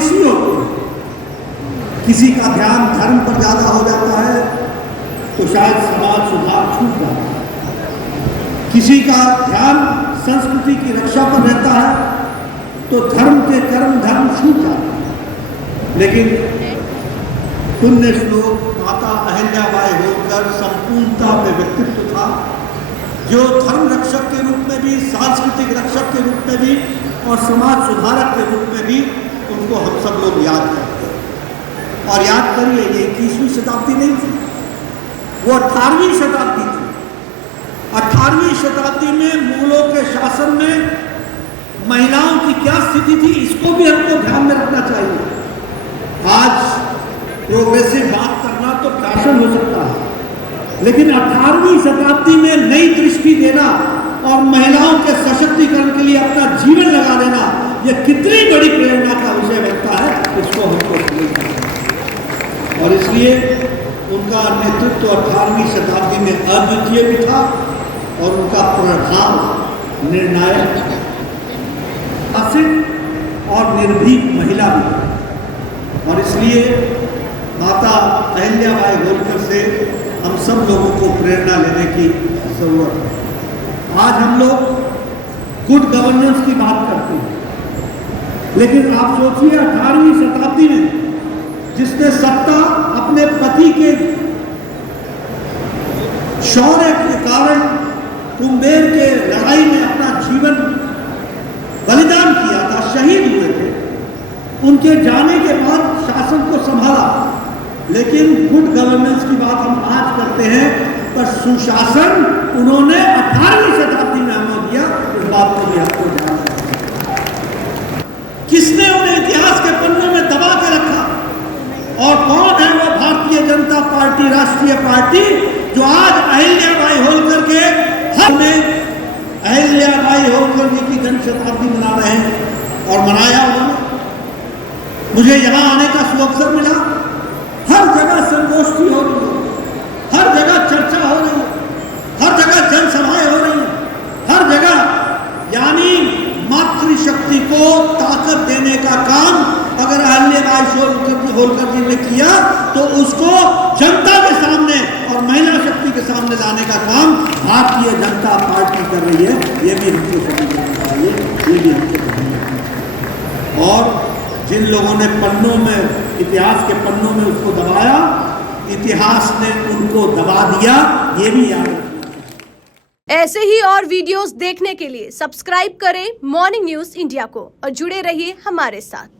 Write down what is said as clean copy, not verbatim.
समावेशी होते हैं। किसी का ध्यान धर्म पर ज्यादा हो जाता है तो शायद समाज सुधार छूट जाता है, किसी का ध्यान संस्कृति की रक्षा पर रहता है तो धर्म के कर्म धर्म छूट जाता है। लेकिन पुण्य श्लोक माता अहिल्याबाई होलकर संपूर्णता पे व्यक्तित्व था, जो धर्म रक्षक के रूप में भी, सांस्कृतिक रक्षक के रूप में भी और समाज सुधारक के रूप में भी उनको हम सब लोग याद करते हैं। और याद करिए, ये 21वीं शताब्दी नहीं थी, वो 18वीं शताब्दी थी। 18वीं शताब्दी में मुगलों के शासन में महिलाओं की क्या स्थिति थी, इसको भी हमको ध्यान में रखना चाहिए। आज प्रोग्रेसिव बात करना तो फैशन हो सकता है, लेकिन 18वीं शताब्दी में नई दृष्टि देना और महिलाओं के सशक्तिकरण के लिए अपना जीवन लगा देना, यह कितनी बड़ी प्रेरणा का विषय बनता है, इसको हमको समझना है। और इसलिए उनका नेतृत्व 18वीं शताब्दी में अद्वितीय भी था और उनका प्रभाव निर्णायक, असित और निर्भीक महिला भी। और इसलिए माता अहिल्याबाई होलकर से हम सब लोगों को प्रेरणा लेने की जरूरत है। आज हम लोग गुड गवर्नेंस की बात करते हैं, लेकिन आप सोचिए 18वीं शताब्दी में जिसने सत्ता अपने पति के शौर्य के कारण कुंभेर के लड़ाई में अपना जीवन बलिदान किया था, शहीद हुए थे, उनके जाने के बाद शासन को संभाला। लेकिन गुड गवर्नेंस की बात हम आज करते हैं, पर सुशासन उन्होंने 18वीं शताब्दी में हमें दिया। इस बात को भी आपको ध्यान रखना। किसने उन्हें इतिहास के पन्नों में दबा के रखा और कौन है वो भारतीय जनता पार्टी, राष्ट्रीय पार्टी, जो आज अहिल्याबाई होलकर के हर में अहिल्याबाई होलकर जी की जन्म शताब्दी मना रहे हैं और मनाया उन्होंने। मुझे यहाँ आने का सुअवसर मिला, हर जगह संगोष्ठी हो रही है, हर जगह चर्चा हो रही है, हर जगह जनसभाएं हो रही है, हर जगह, यानी मातृशक्ति को ताकत देने का काम अगर अहिल्याबाई होलकर जी ने किया तो उसको जनता के सामने और महिला शक्ति के सामने लाने का काम भारतीय जनता पार्टी कर रही है। ये भी हमको समझना चाहिए, ये भी हमको समझना चाहिए। और जिन लोगों ने पन्नों में, इतिहास के पन्नों में उसको दबाया, इतिहास ने उनको दबा दिया, ये भी याद रखना। ऐसे ही और वीडियोस देखने के लिए सब्सक्राइब करें मॉर्निंग न्यूज इंडिया को और जुड़े रहिए हमारे साथ।